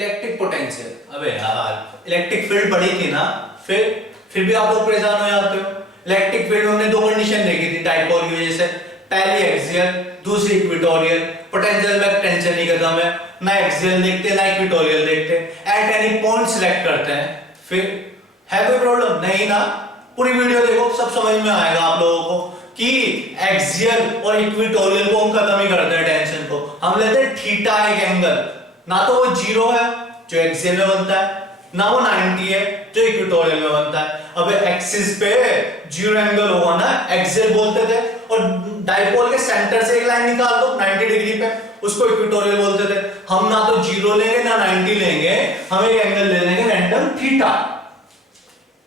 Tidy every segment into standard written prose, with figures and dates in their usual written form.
Electric potential, अबे यार electric field पढ़ी थी ना, फिर भी आप लोग परेशान हो जाते हो। इलेक्ट्रिक फील्ड में हमने दो कंडीशन देखी थी डाइपोल की वजह से, पहली एक्सियल, दूसरी इक्वेटोरियल। पोटेंशियल में टेंशन नहीं खत्म है, ना एक्सियल देखते ना इक्वेटोरियल देखते, एट एनी पॉइंट सिलेक्ट करते हैं। फिर है कोई प्रॉब्लम नहीं ना? पूरी वीडियो देखो, सब समझ में आएगा आप लोगों को कि एक्सियल और इक्वेटोरियल को हम खत्म ही करते हैं टेंशन को। हम लेते हैं थीटा एक एंगल, ना तो वो जीरो है जो एक्सियल में बनता है, ना वो 90 है जो इक्वेटोरियल में बनता है। अब एक्सिस पे जीरो एंगल होगा ना, एक्सियल बोलते थे, और डाइपोल के सेंटर से एक लाइन निकाल दो 90 डिग्री पे, उसको इक्वेटोरियल बोलते थे। हम ना तो जीरो लेंगे ना 90 लेंगे, हम एक एंगल ले लेंगे रैंडम थीटा।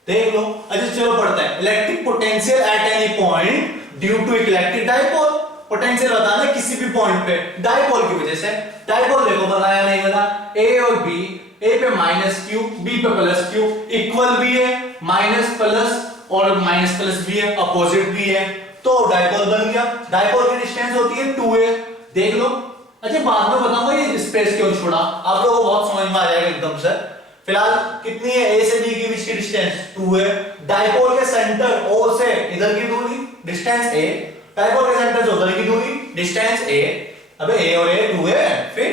देख लो। अच्छा चलो पढ़ते हैं। Electric potential at any point due to electric dipole. Potential बताना किसी भी पॉइंट पे डाइपोल की वजह से। डाइपोल देखो बनाया नहीं बना, ए और बी, ए पे माइनस क्यू, बी पे प्लस क्यू, इक्वल भी है, माइनस प्लस और माइनस प्लस भी है, अपोजिट भी है, तो डाइपोल बन गया। डाइपोल की डिस्टेंस होती है 2a। देख लो। अच्छा बाद में बताऊंगा ये स्पेस क्यों छोड़ा, आप लोगों को बहुत समझ में आ जाएगा एकदम से। फिलहाल कितनी है ए से बी के बीच की डिस्टेंस 2 है। डाइपोल के सेंटर ओ से इधर की दूरी डिस्टेंस a, डाइपोल के सेंटर से उधर की दूरी डिस्टेंस a। अबे a और a 2 है। फिर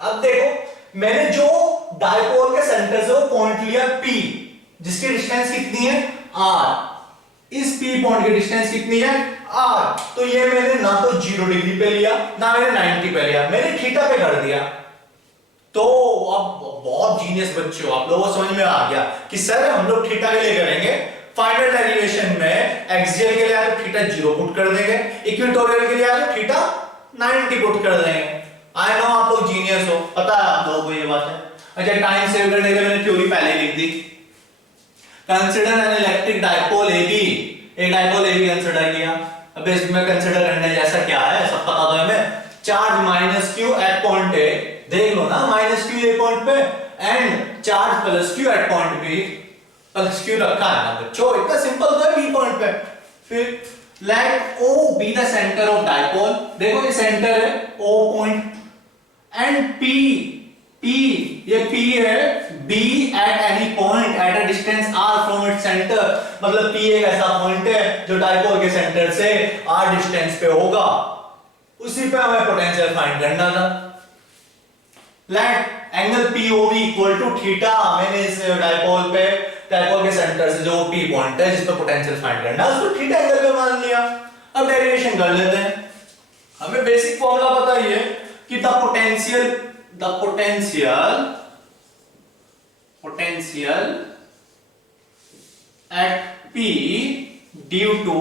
अब देखो मैंने जो डाइपोल के सेंटर से वो पॉइंट लिया P, जिसकी डिस्टेंस कितनी है r। इस P पॉइंट की डिस्टेंस कितनी है r। तो ये मैंने ना तो 0 डिग्री पे लिया ना मैंने 90 पे लिया, मैंने थीटा पे कर दिया। तो अब बहुत जीनियस बच्चे हो आप लोगों को समझ में आ गया कि सर हम लोग थीटा के लिए करेंगे, फाइनल डेरिवेशन में एक्सियल के लिए आए तो थीटा 0 पुट कर देंगे, इक्वेटोरियल के लिए आए तो थीटा 90 पुट कर देंगे। आई नो आप लोग जीनियस हो, पता है आप लोगों को ये बात है। अच्छा टाइम सेव करने के लिए मैंने थ्योरी पहले ही लिख दी। Consider an electric dipole AB, एक डाइपोल AB कंसीडर किया। अब इसमें कंसीडर करने जैसा क्या है सब पता तो हमें। Charge minus Q at point A, देख लो ना माइनस क्यू ए पॉइंट पे, and charge plus Q at point B. Plus Q रखा है ना बच्चों, इतना सिंपल था बी पॉइंट पे। फिर let O be the centre of dipole. देखो ये सेंटर है O पॉइंट, एंड P ये P है B at any point at a distance r from its centre. मतलब P एक ऐसा पॉइंट है जो डाइपोल के सेंटर से r डिस्टेंस पे होगा, उसी पे हमें पोटेंशियल फाइंड करना था। Let angle POV equal to theta. मैंने इस डाइपोल के सेंटर से जो P पॉइंट है जिस पे पोटेंशियल फाइंड करना है उसको थीटा एंगल पे मान लिया। अब डेरिवेशन कर लेते हैं। हमें बेसिक फॉर्मूला पता ही है कि the potential at P due to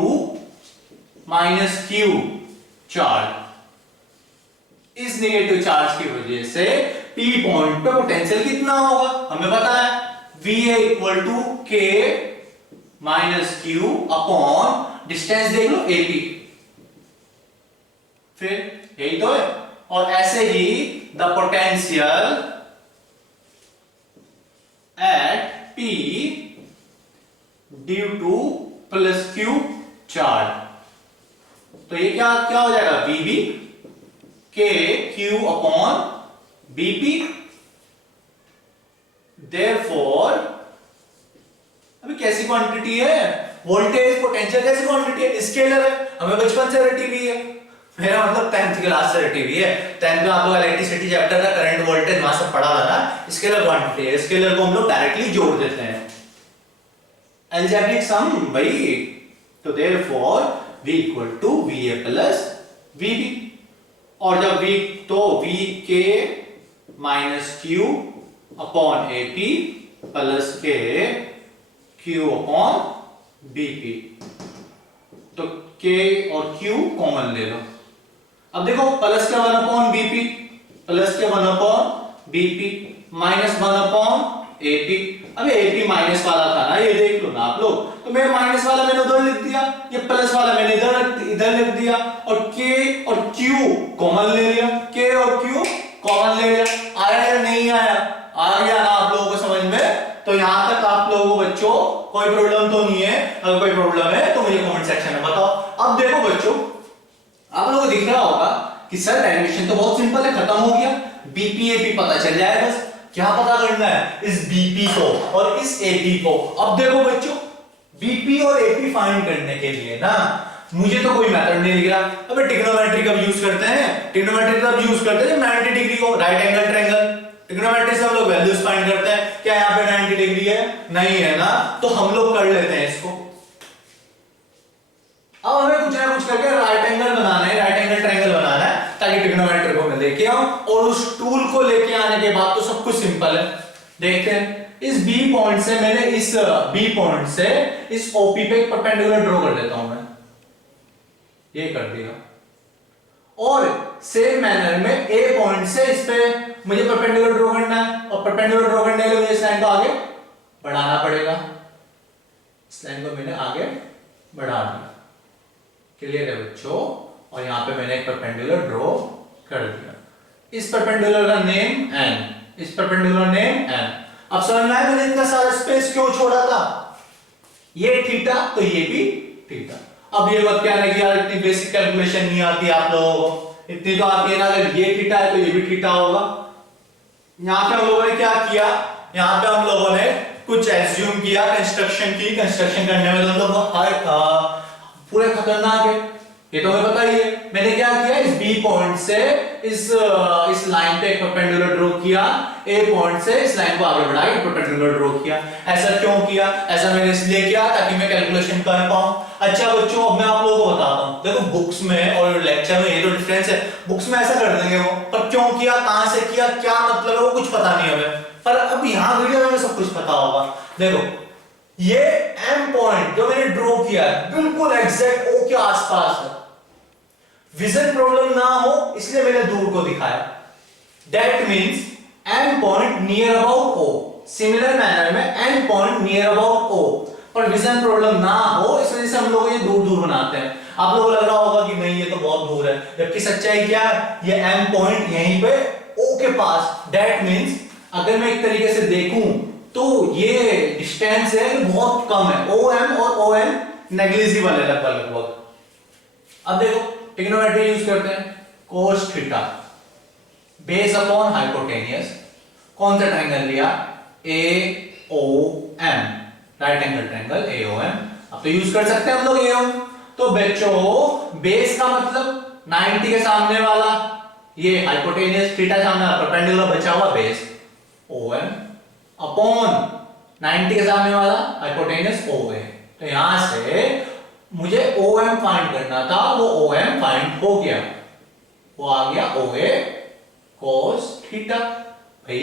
minus Q charge, इस नेगेटिव चार्ज की वजह से P पॉइंट पे पोटेंशियल कितना होगा हमें पता है, VA equal to K minus Q upon distance देख लो AP। फिर यही तो है। और ऐसे ही the potential at P due to plus Q charge, तो ये क्या हो जाएगा VB K Q upon BP। Therefore अभी कैसी क्वांटिटी है, वोल्टेज पोटेंशियल कैसी क्वांटिटी है, स्केलर है, हमें बचपन से रटी हुई है। मेरा मतलब 10th क्लास से रटी हुई है। 10th में आप लोग इलेक्ट्रिसिटी चैप्टर का करंट वोल्टेज वहां से पढ़ा था ना, स्केलर क्वांटिटी है। स्केलर को हम लोग डायरेक्टली जोड़ देते हैं, अलजेब्रिक सम भाई। तो therefore V equal to VA plus VB, और जब V तो VK minus Q upon AP plus K Q upon BP। तो K और Q कॉमन ले लो। अब देखो प्लस के 1 अपॉन BP प्लस के 1 upon BP minus 1 upon AP। अब AP माइनस वाला था ना, ये देख लो ना आप लोग, तो मैं माइनस वाला मैंने उधर लिख दिया, ये प्लस वाला मैंने इधर लिख दिया, और K और Q कॉमन ले लिया, K और Q कॉमन ले लिया। आया या नहीं आया? आ गया ना आप लोगों को समझ में? तो यहां तक आप लोगों को बच्चों कोई प्रॉब्लम तो नहीं है? अगर कोई प्रॉब्लम है तो मुझे कमेंट सेक्शन में बताओ। अब देखो बच्चों, आप लोगों को दिख रहा होगा कि सर डेरिवेशन तो बहुत सिंपल है, खत्म हो गया, बीपी एपी पता चल जाए, बस क्या पता करना है, इस बीपी को और इस एपी को। अब देखो बच्चों, बीपी और एपी फाइंड करने के लिए ना मुझे तो कोई मेथड नहीं दिख रहा। अबे ट्रिग्नोमेट्री कब यूज करते हैं, ट्रिग्नोमेट्री तब यूज करते हैं जब 90 डिग्री हो, राइट एंगल ट्रायंगल। ट्रिग्नोमेट्री से हम लोग वैल्यूज फाइंड करते हैं, क्या यहाँ पे 90 डिग्री है, नहीं है ना, तो हम लोग कर लेते हैं इसको। अब हमें कुछ ना कुछ करके राइट एंगल बनाना है, राइट एंगल ट्रायंगल बनाना है, ताकि ट्रिग्नोमेट्री को मैं लेके आऊं, और उस टूल को लेके आने के बाद तो सब कुछ सिंपल है। देखते हैं, इस बी पॉइंट से मैंने इस बी पॉइंट से इस ओपी पे एक परपेंडिकुलर ड्रॉ कर देता हूं मैं, ये कर दिया। और सेम मैनर में ए पॉइंट से इस पे मुझे परपेंडिकुलर ड्रॉ करना है, और परपेंडिकुलर ड्रॉ करने के लिए मुझे इस लाइन को आगे बढ़ाना पड़ेगा। इस लाइन को मैंने आगे बढ़ा दिया, क्लियर है बच्चों। और यहां पे मैंने एक परपेंडिकुलर ड्रॉ कर दिया, इस परपेंडिकुलर का नेम एन, इस परपेंडिकुलर नेम एन। अब समझ में आया मैंने इतना सारा स्पेस क्यों छोड़ा था, ये थीटा तो ये भी थीटा। अब ये बात क्या है कि यार इतनी बेसिक कैलकुलेशन नहीं आती आप लोगों को, इतनी तो आती है ना, अगर ये थीटा है तो ये भी थीटा होगा। यहां पे हम लोगों ने क्या किया, यहां पे हम लोगों ने कुछ एज्यूम किया, कंस्ट्रक्शन की, कंस्ट्रक्शन करने में तो हर पूरे खतरनाक है, ये तो हमें पता ही है। मैंने क्या किया, इस बी पॉइंट से इस लाइन पे एक परपेंडिकुलर ड्रॉ किया, ए पॉइंट से इस लाइन को आगे बढ़ाया, परपेंडिकुलर ड्रॉ किया। ऐसा क्यों किया, ऐसा मैंने इसलिए किया ताकि मैं कैलकुलेशन कर पाऊं। अच्छा बच्चों, अब मैं आप लोगों को बताता हूं, देखो बुक्स में और लेक्चर में ये तो डिफरेंस है, बुक्स में ऐसा कर देंगे वो, पर क्यों किया, कहां से किया, क्या मतलब है वो कुछ पता नहीं हमें, पर अब यहां वीडियो में सब कुछ पता होगा। देखो ये एम पॉइंट जो मैंने ड्रॉ किया है बिल्कुल एग्जैक्ट ओ के आसपास है, विजन प्रॉब्लम ना हो इसलिए मैंने दूर को दिखाया। That means M point near about O, similar manner में N point near about O, पर विजन प्रॉब्लम ना हो इस वजह से हम लोग ये दूर दूर बनाते हैं। आप लोगों को लग रहा होगा कि नहीं ये तो बहुत दूर है, जबकि सच्चाई क्या है, ये एम पॉइंट यहीं पे ओ के पास। दैट मींस अगर मैं एक तरीके से देखूं तो ये डिस्टेंस है बहुत कम है, ओ एम और ओ एन नेग्लिजिबल है लगभग। अब देखो ट्रिग्नोमेट्री यूज करते हैं, cos theta base upon hypotenuse, कौन सा ट्रायंगल लिया, A O M, right angle triangle A O M. अब तो यूज कर सकते हैं हम लोग ए ओ एम। तो बच्चों बेस का मतलब 90 के सामने वाला, ये हाइपोटेनियस थीटा सामने परपेंडिकुलर बचा हुआ बेस ओ एम अपॉन 90 के सामने वाला हाइपोटेनस ओ ए। तो यहां से मुझे ओ एम फाइंड करना था, वो ओ एम फाइंड हो गया, वो आ गया ओ ए कोस थीटा। भाई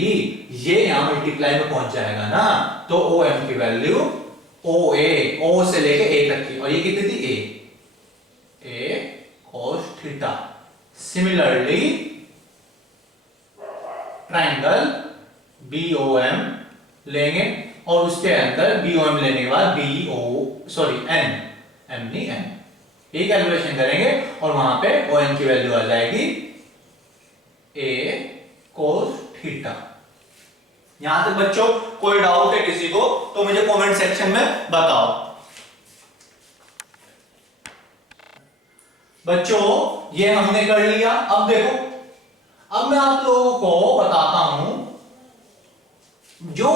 ये यहां मल्टीप्लाई में पहुंच जाएगा ना, तो ओ एम की वैल्यू ओ ए, ओ से लेके ए तक की, और ये कितनी थी A cos theta. Similarly triangle B O M लेंगे और उसके अंदर बी ओ एम लेने के बाद B O sorry N, M नहीं एन, ये कैलकुलेशन करेंगे और वहां पे ओ एन की वैल्यू आ जाएगी ए कोस थीटा। यहां तक बच्चों कोई डाउट है किसी को तो मुझे कमेंट सेक्शन में बताओ। बच्चों ये हमने कर लिया। अब देखो, अब मैं आप लोगों को बताता हूं जो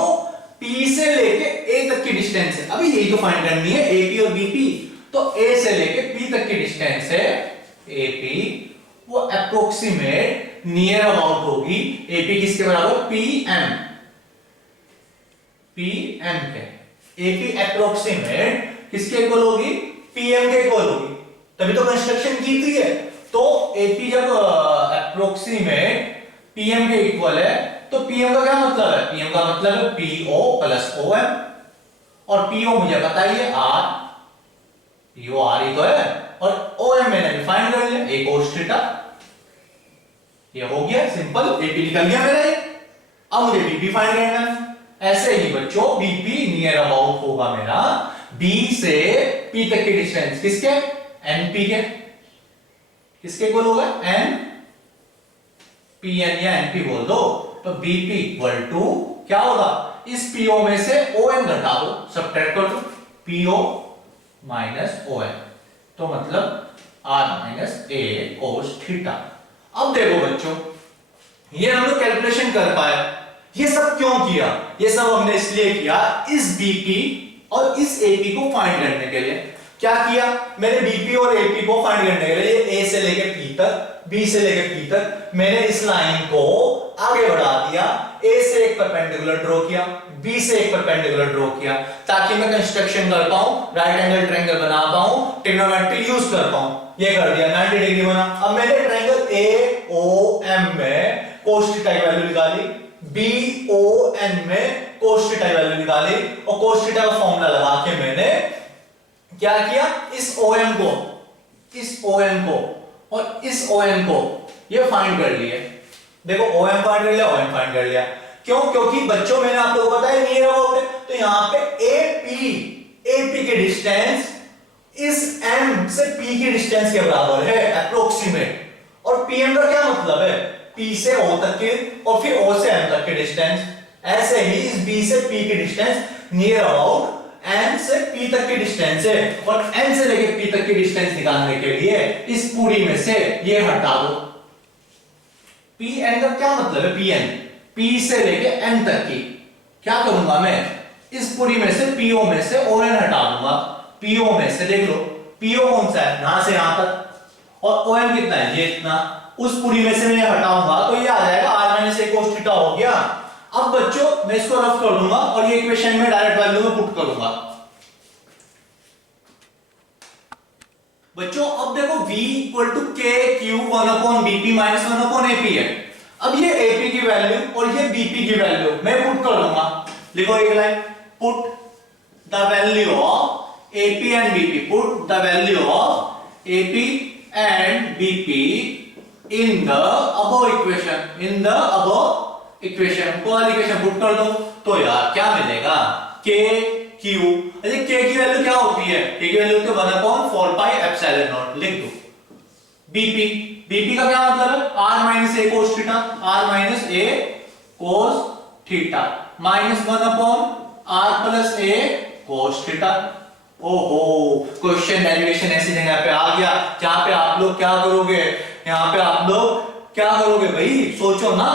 P से लेके A तक की डिस्टेंस है, अभी यही तो फाइंड करनी है, AP और BP। तो A से लेके P तक की डिस्टेंस है AP, वो अप्रोक्सीमेट नियर अबाउट होगी AP किसके बराबर, PM, PM के। AP अप्रोक्सीमेट किसके इक्वल होगी, PM के इक्वल होगी, तभी तो कंस्ट्रक्शन की थी है। तो AP जब अप्रोक्सीमेट PM के इक्वल है तो PM का क्या मतलब है, PM का मतलब है PO प्लस OM, और PO मुझे पता ही है R, PO R ही तो है, और OM मैंने डिफाइन कर लिया एक कोस थीटा। ये हो गया सिंपल, AP निकल गया मेरा ये। अब मुझे BP फाइंड करना है। ऐसे ही बच्चों BP नियर अबाउट होगा मेरा B से P तक की डिस्टेंस किसके, NP के, किसके इक्वल होगा, N PN या NP बोल दो। तो BP इक्वल टू क्या होगा, इस PO में से OM घटा दो, सब्ट्रैक्ट कर दो, PO माइनस OM, तो मतलब R minus A cos theta. अब देखो बच्चों, ये हम लोग कैलकुलेशन कर पाए। ये सब क्यों किया? ये सब हमने इसलिए किया इस बीपी और इस एपी को फाइंड करने के लिए। क्या किया मैंने? बीपी और एपी को फाइंड करने के लिए ये ए से लेके पी तक, बी से लेके पी तक मैंने इस लाइन को आगे बढ़ा दिया। ए से एक परपेंडिकुलर ड्रॉ किया, बी से एक परपेंडिकुलर ड्रॉ किया, ताकि मैं कंस्ट्रक्शन कर पाऊं, राइट एंगल ट्रायंगल बना पाऊं, ट्रिग्नोमेट्री यूज कर पाऊं। ये कर दिया, 90 डिग्री बना। अब मैंने ट्रायंगल ए ओ एम में cos थीटा की वैल्यू निकाली, बी ओ एन में cos थीटा की वैल्यू निकाली, और cos थीटा का फॉर्मूला लगा के मैंने क्या किया? इस OM को, इस OM को और इस OM को ये फाइंड कर लिए। देखो OM फाइंड कर लिया, OM फाइंड कर लिया। क्यों? क्योंकि बच्चों मैंने आप लोगों को बताया नियर अबाउट है, तो यहां पे AP के डिस्टेंस इस M से P की डिस्टेंस के बराबर है, अप्रोक्सीमेट। और PM का क्या मतलब है? P से O तक के और फिर O से M तक के डिस्टेंस। ऐसे ही इस B से P की डिस्टेंस नियर अबाउट N से P तक की डिस्टेंस है, और N से लेके P तक की डिस्टेंस निकालने के लिए इस पूरी में से ये हटा दो। Pn का क्या मतलब है? Pn P से लेके N तक की क्या करूंगा मैं? इस पूरी में से PO में से ON हटा दूंगा। PO में से देख लो, PO कौन सा है? यहां से यहां तक, और ON कितना है? ये इतना। उस पूरी में से मैं ये हटाऊंगा तो ये आ जाएगा r - a cos थीटा हो गया। अब बच्चों मैं इसको रफ कर दूंगा और ये इक्वेशन में डायरेक्ट वैल्यू में पुट करूंगा। बच्चों अब देखो v = k q 1/bp - 1/ap है। अब ये ap की वैल्यू और ये bp की वैल्यू मैं पुट कर दूंगा। लिखो एक line, put the value of ap and bp, put the value of ap and bp in the above equation, in the above equation को इक्वेशन पुट कर दो तो यार क्या मिलेगा? k q, अरे k की वैल्यू क्या होती है? k की वैल्यू होती है 1/4 पाई एप्सिलॉन नॉट। लिख दो। bp का क्या मतलब है? r - a cos theta, r - a cos theta minus 1/r + a cos theta. ओहो, क्वेश्चन डेरिवेशन ऐसी जगह पे आ गया जहां पे आप लोग क्या करोगे? यहां पे आप लोग क्या करोगे भाई? सोचो ना,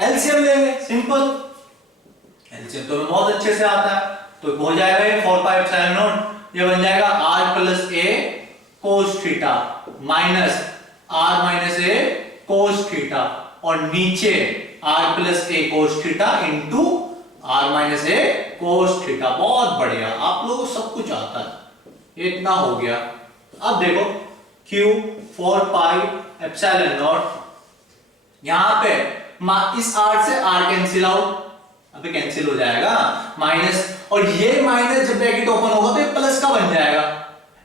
एलसीएम लेंगे, सिंपल। एलसीएम तो बहुत अच्छे से आता है, तो हो जाएगा ये 4 पाई एप्सिलॉन नॉट, ये बन जाएगा r + a cos theta minus r - a cos theta, और नीचे r + a cos theta into r - a cos theta. बहुत बढ़िया, आप लोगों को सब कुछ आता है। ये इतना हो गया। अब देखो q 4 पाई एप्सिलॉन नॉट, यहां पे इस r से r कैंसिल आउट, अभी कैंसिल हो जाएगा, माइनस, और ये माइनस जब ब्रैकेट ओपन होगा तो ये प्लस का बन जाएगा,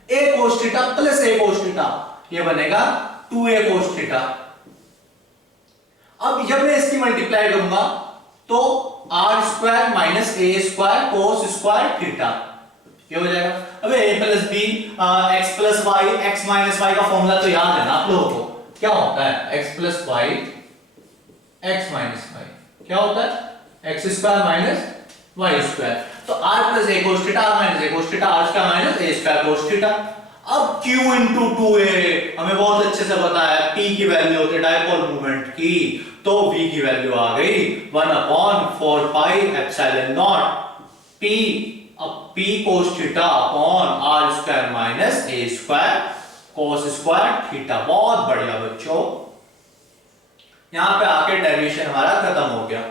a cos theta plus a cos theta, ये बनेगा 2a cos थीटा। अब जब मैं इसकी मल्टीप्लाई करूंगा तो r² - a² cos² थीटा, ये हो जाएगा। अबे a + b x + y, x - y का फॉर्मूला तो याद है ना आप लोगों को? क्या होता है? x + y x - y क्या होता है? x² - y²। तो r + a cos theta, r - a cos theta, r² - a² cos theta. अब q × 2a हमें बहुत अच्छे से पता है, p की वैल्यू होती है डायपोल मोमेंट की, तो v की वैल्यू आ गई 1/4 पाई एप्सिलॉन नॉट p, अब p cos theta upon r² - a² cos² theta. बहुत बढ़िया बच्चों, यहां पे आके डेरिवेशन हमारा खत्म हो गया।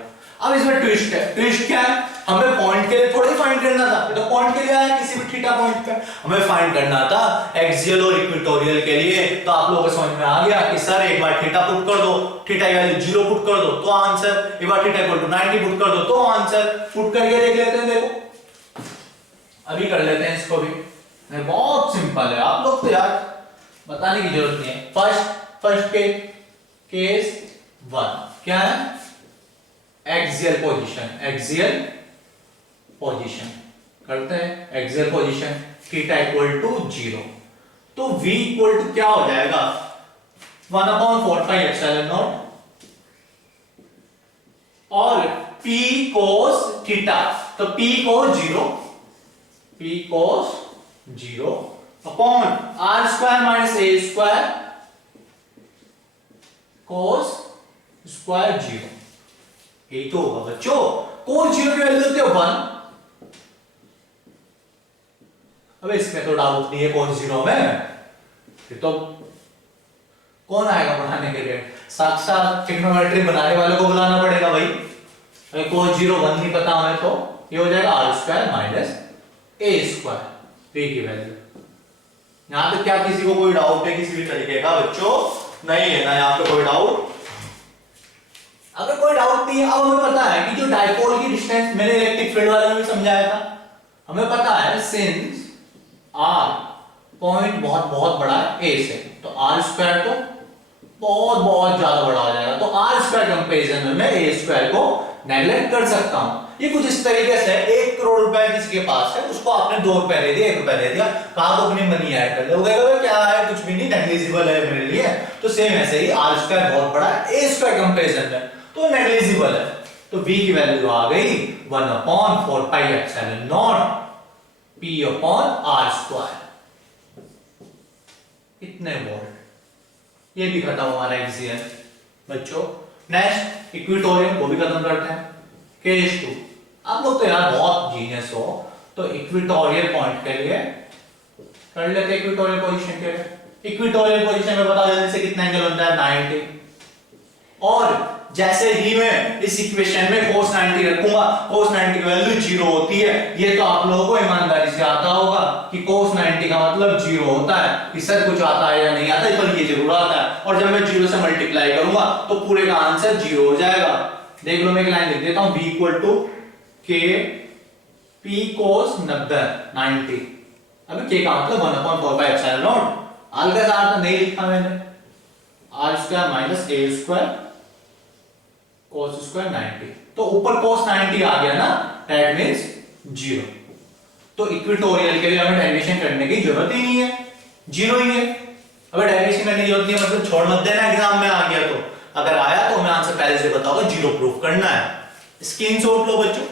अब इसमें ट्विस्ट है। ट्विस्ट क्या है? हमें पॉइंट के लिए थोड़ी फाइंड करना था, तो पॉइंट के लिए आया किसी भी थीटा पॉइंट पे, हमें फाइंड करना था एक्सियल और इक्वेटोरियल के लिए। तो आप लोगों को समझ में आ गया कि सर एक बार थीटा पुट कर दो, थीटा की वैल्यू 0 पुट कर दो तो आंसर, एक बार थीटा = 90 पुट कर दो तो आंसर। पुट करके देख लेते हैं, देखो अभी कर लेते हैं इसको भी, बहुत सिंपल है, आप लोग तो यार बताने की जरूरत नहीं है। फर्स्ट के केस 1 क्या है? एक्सियल पोजीशन करते हैं। एक्सियल पोजीशन थीटा = 0, तो v = क्या हो जाएगा? 1/4 पाई एप्सिलॉन नॉट, और p cos थीटा, तो p cos 0 upon r² - a² cos square 0, यही तो होगा बच्चों। cos 0 की वैल्यू होती है 1। अबे इसमें तो डाउट नहीं है cos 0 में, फिर तो कौन आएगा पढ़ाने के लिए? साक्षात ट्रिग्नोमेट्री बनाने वालों को बुलाना पड़ेगा भाई। अगर cos 0 1 नहीं पता हमें तो ये हो जाएगा r square minus a square, p की वैल्यू। यहां पे क्या किसी को कोई डाउट है किसी भी तरीके का बच्चों? नहीं है ना यहाँ पे कोई डाउट? अगर कोई डाउट नहीं है, अब हमें पता है कि जो डायपोल की डिस्टेंस मैंने इलेक्ट्रिक फील्ड वाले में भी समझाया था, हमें पता है सिंस r पॉइंट बहुत बहुत बड़ा है a से, तो r स्क्वायर तो बहुत बहुत ज्यादा बड़ा हो जाएगा, तो r स्क्वायर कंपैरिजन में मैं a स्क्वायर को नेगलेक्ट कर सकता हूं। ये कुछ इस तरीके से 1 करोड़ रुपए किसी के पास है, उसको आपने 2 रुपए दे दिया, 1 रुपए दे दिया, कहा तो अपनी मनी ऐड कर ले, वो कहेगा क्या है कुछ भी नहीं, नेग्लिजिबल है मेरे लिए। तो सेम ऐसे ही r स्क्वायर बहुत बड़ा है a स्क्वायर कंपैरिजन में, तो नेग्लिजिबल है। तो v की वैल्यू आ गई 1/4 pi epsilon not p upon r square, इतने वोल्ट। ये भी खत्म हमारा एक्सियल बच्चों। नेक्स्ट इक्वेटोरियल, वो भी खत्म करते हैं। केस 2, आप लोग तो यार बहुत जीनियस हो, तो इक्वेटोरियल पॉइंट के लिए कर लेते इक्वेटोरियल पोजीशन के लिए। इक्वेटोरियल पोजीशन में बताओ जल्दी से कितना एंगल बनता है? 90। और जैसे ही मैं इस इक्वेशन में cos 90 रखूंगा, cos 90 की वैल्यू 0 होती है। ये तो आप लोगों को ईमानदारी से आता होगा कि cos 90 का मतलब 0 होता है, कि सर कुछ आता है या नहीं आता है, पर ये जरूर आता है। और जब मैं 0 से मल्टीप्लाई करूंगा तो पूरे का आंसर 0 हो जाएगा। देख लो, मैं एक लाइन लिख देता हूं, b equal to k p cos 90। अब k का मतलब 1/4 पाई एप्सिलॉन नॉट, अलग का अर्थ नहीं लिखा मैंने, r square minus a square cos square 90। तो ऊपर cos 90 आ गया ना, दैट मींस 0। तो इक्वेटोरियल के लिए हमें डेरिवेशन करने की जरूरत ही नहीं है, 0 ही है। अगर डेरिवेशन करने की जरूरत नहीं है मतलब छोड़ मत देना एग्जाम में आ गया तो, अगर आया तो हमें आंसर पहले से बताओगे, 0 प्रूफ करना है। स्क्रीनशॉट लो बच्चों।